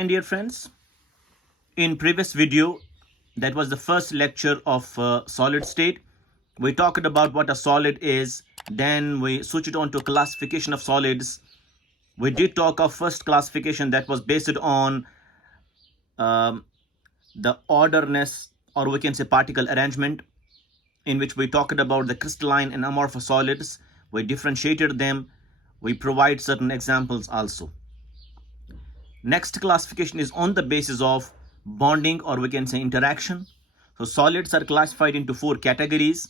again, dear friends. In previous video, that was the first lecture of solid state. We talked about what a solid is. Then we switched on to classification of solids. We did talk of first classification that was based on the orderness, or we can say particle arrangement, in which we talked about the crystalline and amorphous solids. We differentiated them. We provide certain examples also. Next classification is on the basis of bonding, or we can say interaction. So solids are classified into 4 categories.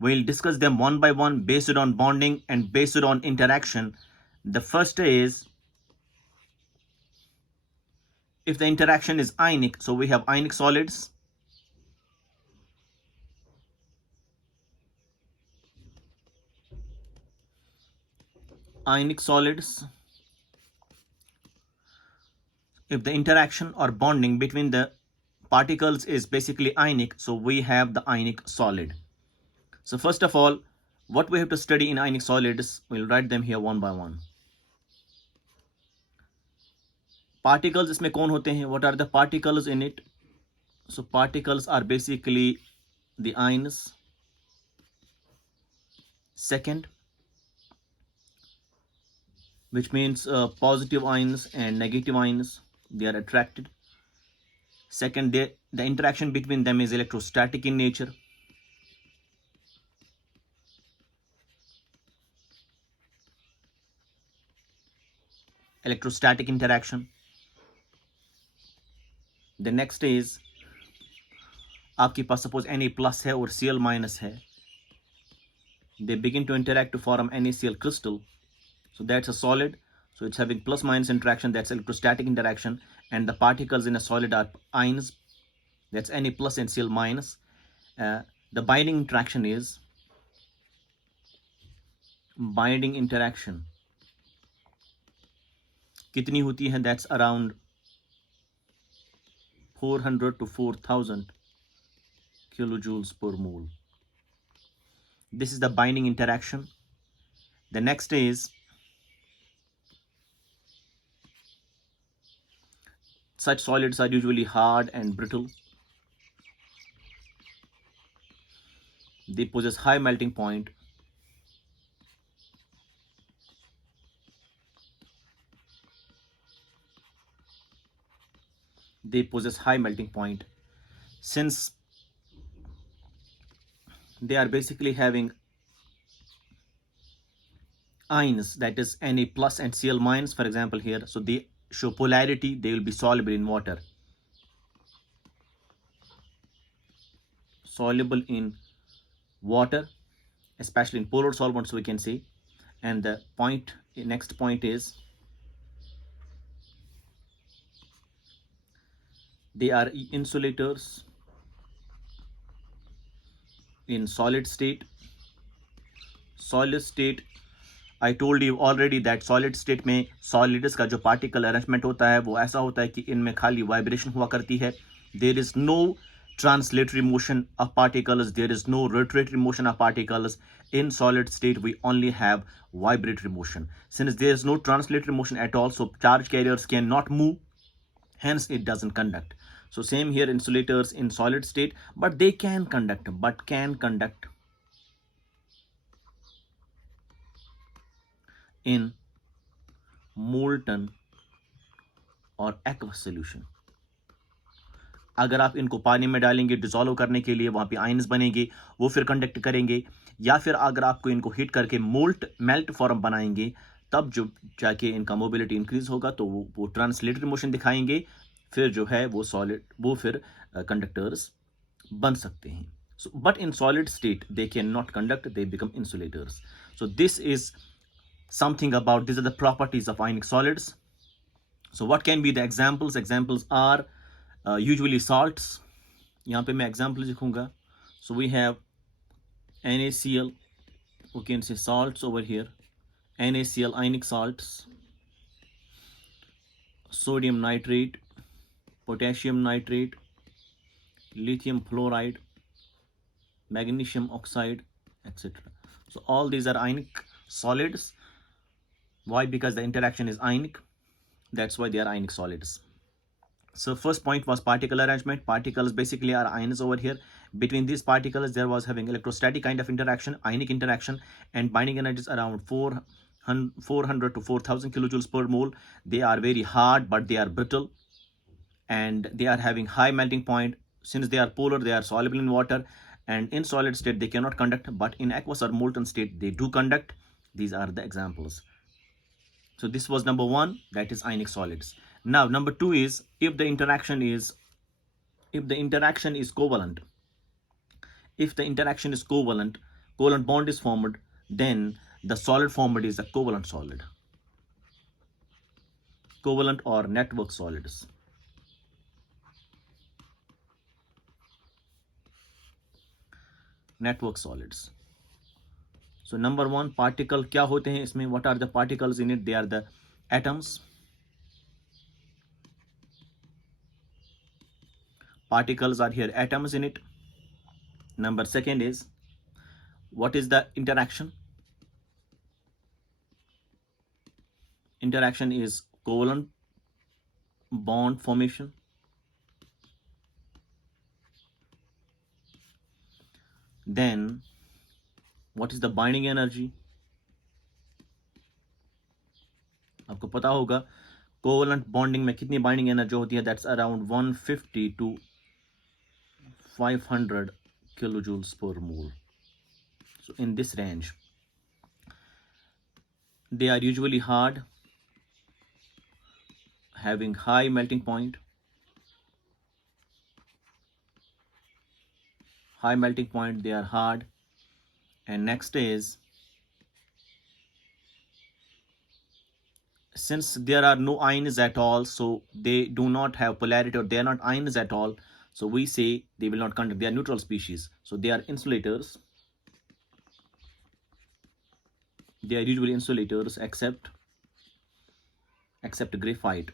We'll discuss them one by one based on bonding and based on interaction. The first is if the interaction is ionic. So we have ionic solids. Ionic solids. If the interaction or bonding between the particles is basically ionic, so we have the ionic solid. So first of all, what we have to study in ionic solids, we'll write them here one by one. Particles इसमें कौन होते हैं? What are the particles in it? So particles are basically the ions. Second, which means positive ions and negative ions, they are attracted. Second, the interaction between them is electrostatic in nature. Electrostatic interaction. The next is आपके पास suppose Na plus है और Cl minus है. They begin to interact to form NaCl crystal. So that's a solid. So it's having plus minus interaction, that's electrostatic interaction, and the particles in a solid are ions, that's Na plus and Cl minus. The binding interaction is binding interaction. कितनी होती है? That's around 400 to 4000 kilojoules per mole. This is the binding interaction. The next is such solids are usually hard and brittle. They possess high melting point. They possess high melting point. Since they are basically having ions, that is Na plus and Cl minus, for example here, so they show polarity, they will be soluble in water. Soluble in water, especially in polar solvents, we can say. And the next point is they are insulators in solid state. Solid state, I told you already that solid state में solids का जो particle arrangement होता है वो ऐसा होता है कि इनमें खाली vibration हुआ करती है. There is no translatory motion of particles. There is no rotatory motion of particles. In solid state, we only have vibratory motion. Since there is no translatory motion at all, so charge carriers cannot move. Hence, it doesn't conduct. So same here, insulators in solid state, but they can conduct, in molten और aqueous solution. अगर आप इनको पानी में डालेंगे dissolve करने के लिए, वहां पे आयंस बनेंगे, वो फिर कंडक्ट करेंगे. या फिर अगर आपको इनको हीट करके मेल्ट फॉर्म बनाएंगे, तब जो जाके इनका मोबिलिटी इंक्रीज होगा, तो वो ट्रांसलेटरी मोशन दिखाएंगे, फिर जो है वो सॉलिड, वो फिर कंडक्टर्स बन सकते हैं. So, but in solid state, they cannot conduct, they become insulators. So this is something about, these are the properties of ionic solids. So what can be the examples? Examples are usually salts. यहाँ पे मैं example लिखूंगा. So we have NaCl, we can say salts over here. NaCl ionic salts, sodium nitrate, potassium nitrate, lithium fluoride, magnesium oxide, etc. So all these are ionic solids. Why? Because the interaction is ionic. That's why they are ionic solids. So first point was particle arrangement. Particles basically are ions over here. Between these particles, there was having electrostatic kind of interaction, ionic interaction, and binding energies around 400 to 4000 kilojoules per mole. They are very hard, but they are brittle, and they are having high melting point. Since they are polar, they are soluble in water, and in solid state they cannot conduct, but in aqueous or molten state they do conduct. These are the examples. So this was number one, that is ionic solids. Now number two is if the interaction is covalent. If the interaction is covalent, covalent bond is formed, then the solid formed is a covalent solid. Covalent or network solids. Network solids. So number one, particle क्या होते हैं इसमें? What are the particles in it? They are the atoms. Particles are here, atoms in it. Number second is, what is the interaction? Interaction is covalent bond formation. Then what is the binding energy? आपको पता होगा covalent bonding में कितनी binding energy होती है? That's around 150 to 500 kilojoules per mole. So in this range, they are usually hard, having high melting point. High melting point, they are hard. And next is, since there are no ions at all, so they do not have polarity, or they are not ions at all, so we say they will not conduct. They are neutral species, so they are insulators. They are usually insulators, except graphite,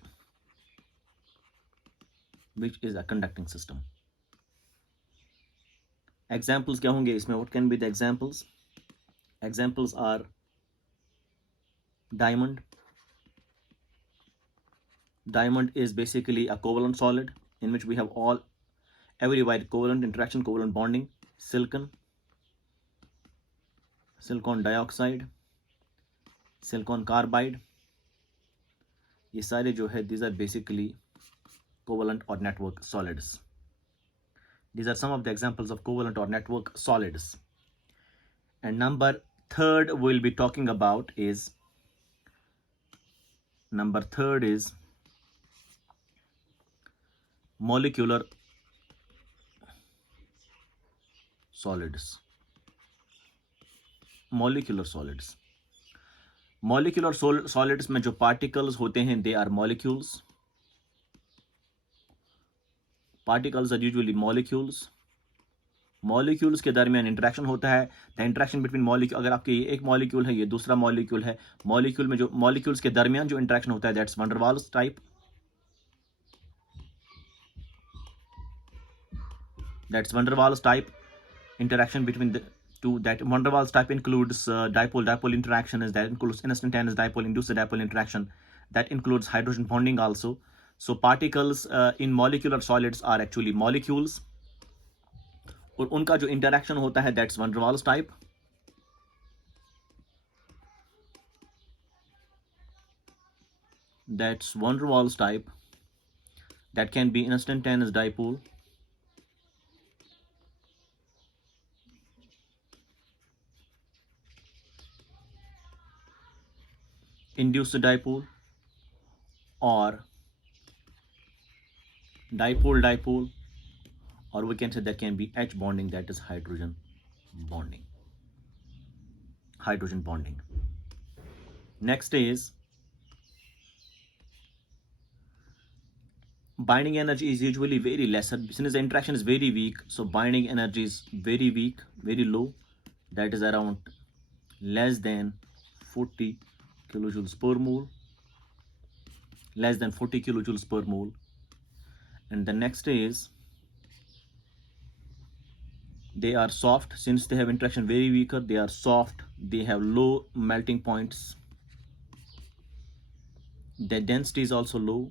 which is a conducting system. Examples क्या होंगे इसमें? What can be the examples? Examples are diamond. Diamond is basically a covalent solid in which we have every white covalent interaction, covalent bonding. Silicon dioxide, silicon carbide, ये सारे जो है, these are basically covalent or network solids. These are some of the examples of covalent or network solids. And number third we'll be talking about is molecular solids. Molecular solids. Molecular solids में जो particles होते हैं, they are molecules. Particles are usually molecules. Molecules के दरमियान interaction होता है. The interaction between molecule, अगर आपके ये एक मॉलिक्यूल है, ये दूसरा मॉलिक्यूल है, मॉलिक्यूल में जो मॉलिक्यूल्स के दरमियान जो इंटरेक्शन होता है, that's van der Waals type. That's van der Waals type interaction between the two. That van der Waals type includes dipole interaction, that includes instantaneous dipole, induced dipole interaction, that includes hydrogen bonding also. So particles in molecular solids are actually molecules, और उनका जो interaction होता है, that's van der Waals type. That's van der Waals type. That can be instantaneous dipole, induced dipole, or dipole, or we can say that can be H bonding, that is hydrogen bonding. Next is binding energy is usually very lesser. Since the interaction is very weak, so binding energy is very weak, very low. That is around less than 40 kilojoules per mole. Less than 40 kilojoules per mole. And the next is they are soft. Since they have interaction very weaker, they are soft. They have low melting points. The density is also low.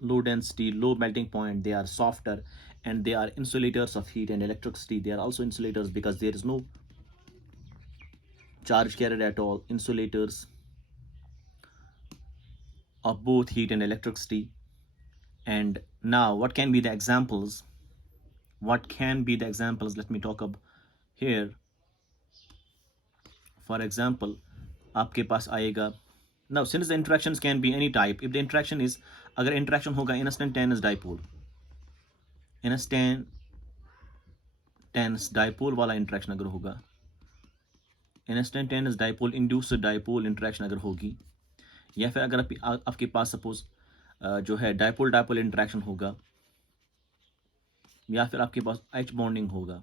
low density, low melting point, they are softer, and they are insulators of heat and electricity. They are also insulators because there is no charge carried at all. Insulators of both heat and electricity. And now what can be the examples? What can be the examples? Let me talk about here. For example, आपके पास आएगा. Now, since the interactions can be any type, if the interaction is, अगर interaction होगा instantaneous dipole, instantaneous dipole वाला interaction अगर होगा, instantaneous dipole induced dipole interaction अगर होगी, या फिर अगर आपके पास सपोज जो है डाइपोल डाइपोल इंटरेक्शन होगा, या फिर आपके पास एच बॉन्डिंग होगा.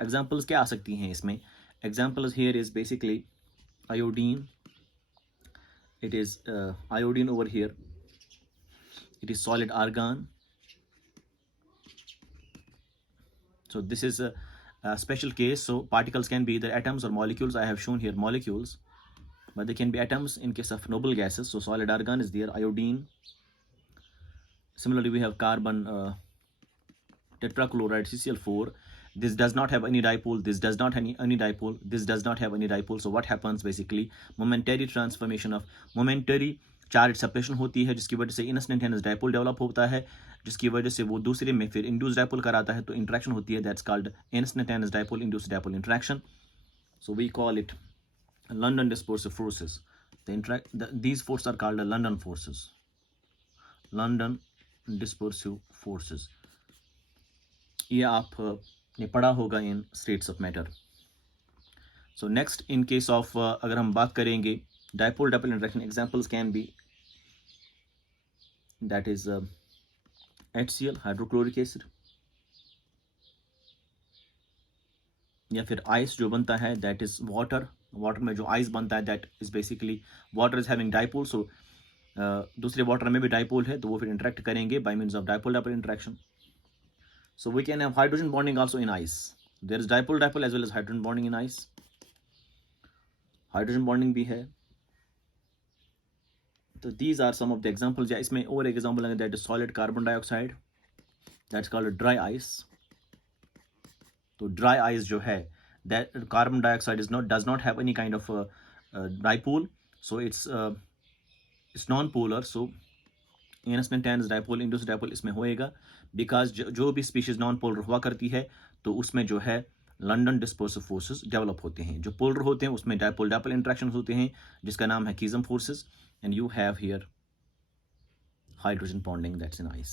एग्जांपल्स क्या आ सकती हैं इसमें? Examples here is basically iodine. It is iodine over here. It is solid argon. So this is a special case. So particles can be either atoms or molecules. I have shown here molecules, but they can be atoms in case of noble gases. So solid argon is there, iodine. Similarly, we have carbon tetrachloride, CCl4. This does not have any dipole. This does not have any dipole. This does not have any dipole. So what happens basically? Momentary transformation of momentary charge separation होती है, जिसकी वजह से instantaneous dipole develop होता है, जिसकी वजह से वो दूसरे में फिर इंड्यूस डाइपोल कराता है, तो इंटरेक्शन होती है. That's called instantaneous dipole induce dipole interaction. So we call it London dispersive forces. These forces are called the London forces. London dispersive forces. ये आपने पढ़ा होगा in states of matter. So next, in case of अगर हम बात करेंगे dipole dipole interaction, examples can be that is HCl hydrochloric acid, या फिर आइस जो बनता है दैट इज वाटर. वाटर में जो आइस बनता है that is basically water is having dipole. So दूसरे वाटर में भी डाइपोल है, तो वो फिर इंटरेक्ट करेंगे by means of dipole dipole interaction. So we can have hydrogen bonding also in ice. There is dipole dipole as well as hydrogen bonding in ice. Hydrogen bonding भी है. So these are some of the examples. या इसमें और एक example है that is solid carbon dioxide. That's called a dry ice. तो dry ice जो है, that carbon dioxide does not have any kind of dipole. So it's non-polar. So instantaneous dipole induced dipole इसमें होएगा, because जो भी species non polar हुआ करती है तो उसमें जो है लंडन डिस्पर्सिव फोर्सेस डेवलप होते हैं. जो पोलर होते हैं उसमें डाइपोल डाइपोल इंटरेक्शन होते हैं, जिसका नाम है Keesom forces. And you have here hydrogen bonding that's in ice.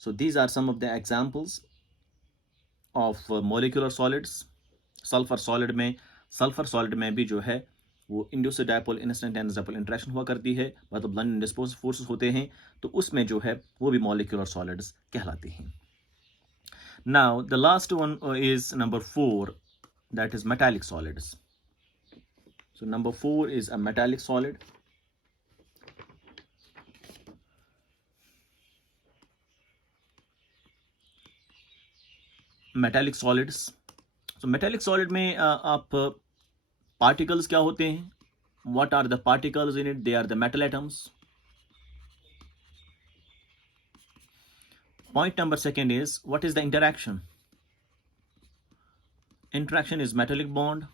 So these are some of the examples of molecular solids. Sulphur solid में भी जो है वो induced dipole instantaneous dipole interaction हुआ करती है, मतलब लंडन डिस्पर्सिव फोर्सेस होते हैं, तो उसमें जो है वो भी मॉलिक्यूलर सॉलिड्स कहलाते हैं. Now the last one is number 4, that is metallic solids. So number 4 is a metallic solid. Metallic solids. So metallic solid में आप पार्टिकल्स क्या होते हैं? What are the particles in it? They are the metal atoms. Point number 2 is, what is the interaction? Interaction is metallic bond.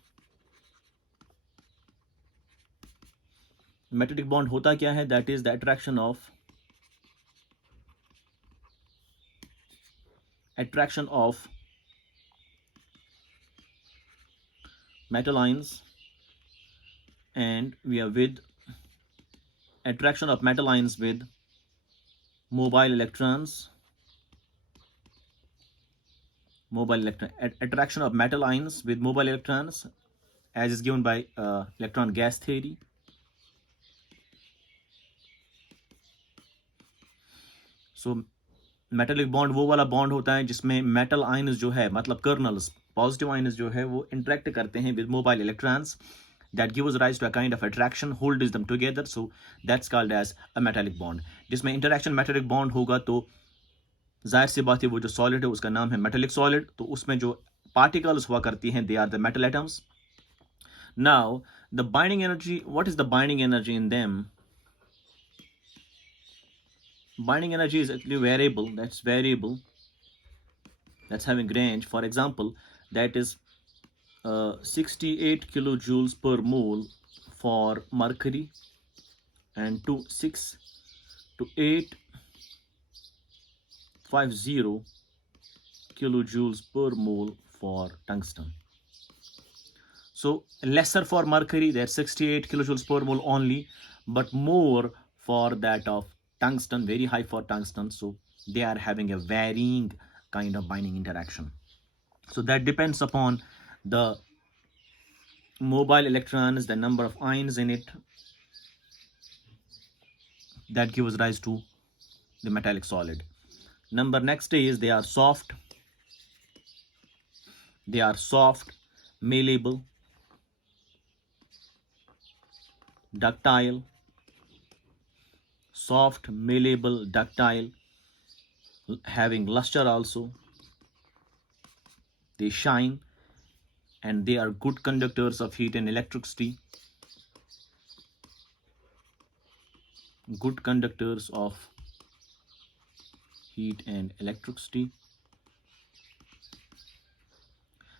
Metallic bond होता क्या है? That is the attraction of metal ions, and we are with attraction of metal ions with mobile electrons. Attraction of metal ions with mobile electrons, as is given by electron gas theory. So metallic bond वो वाला bond होता है जिसमें metal ions जो है, मतलब colonel's, positive ions जो है वो इंटरेक्ट करते हैं with mobile electrons. That gives rise to a kind of attraction, holds them together. So that's called as a metallic bond. जिसमें interaction metallic bond होगा तो जाहिर सी बात है वो जो solid है उसका नाम है metallic solid. तो उसमें जो particles हुआ करती हैं, they are the metal atoms. Now the binding energy, what is the binding energy in them? binding energy is actually variable. That's variable. That's having range. For example, that is 68 kilojoules per mole for mercury, and to 6 to 850 kilojoules per mole for tungsten. So lesser for mercury, that's 68 kilojoules per mole only, but more for that of tungsten, very high for tungsten. So they are having a varying kind of binding interaction. So that depends upon the mobile electrons, the number of ions in it, that gives rise to the metallic solid. Number next is they are soft, malleable, ductile, soft, malleable, ductile, having luster also. They shine, and they are good conductors of heat and electricity. Good conductors of heat and electricity.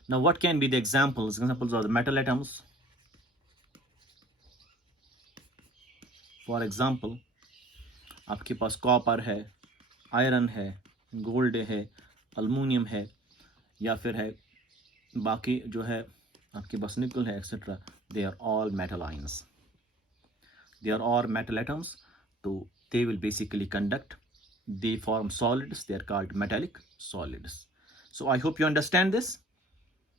Now, what can be the examples? Examples of the metal atoms. For example, आपके पास copper है, iron है, gold है, aluminium है, या फिर है बाकी जो है आपके पास निकल है, etcetera. They are all metal ions. They are all metal atoms. So they will basically conduct. They form solids. They are called metallic solids. So I hope you understand this.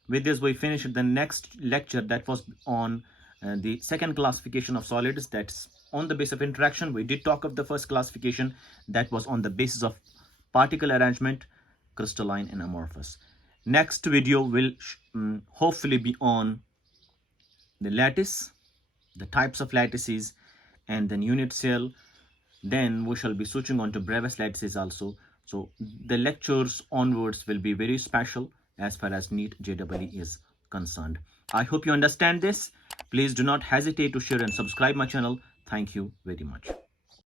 With this, we finish the next lecture that was on the second classification of solids. That's on the basis of interaction. We did talk of the first classification that was on the basis of particle arrangement, crystalline and amorphous. Next video will hopefully be on the lattice, the types of lattices, and then unit cell. Then we shall be switching on to Brevis lattices also. So the lectures onwards will be very special as far as NEET JEE is concerned. I hope you understand this. Please do not hesitate to share and subscribe my channel. Thank you very much.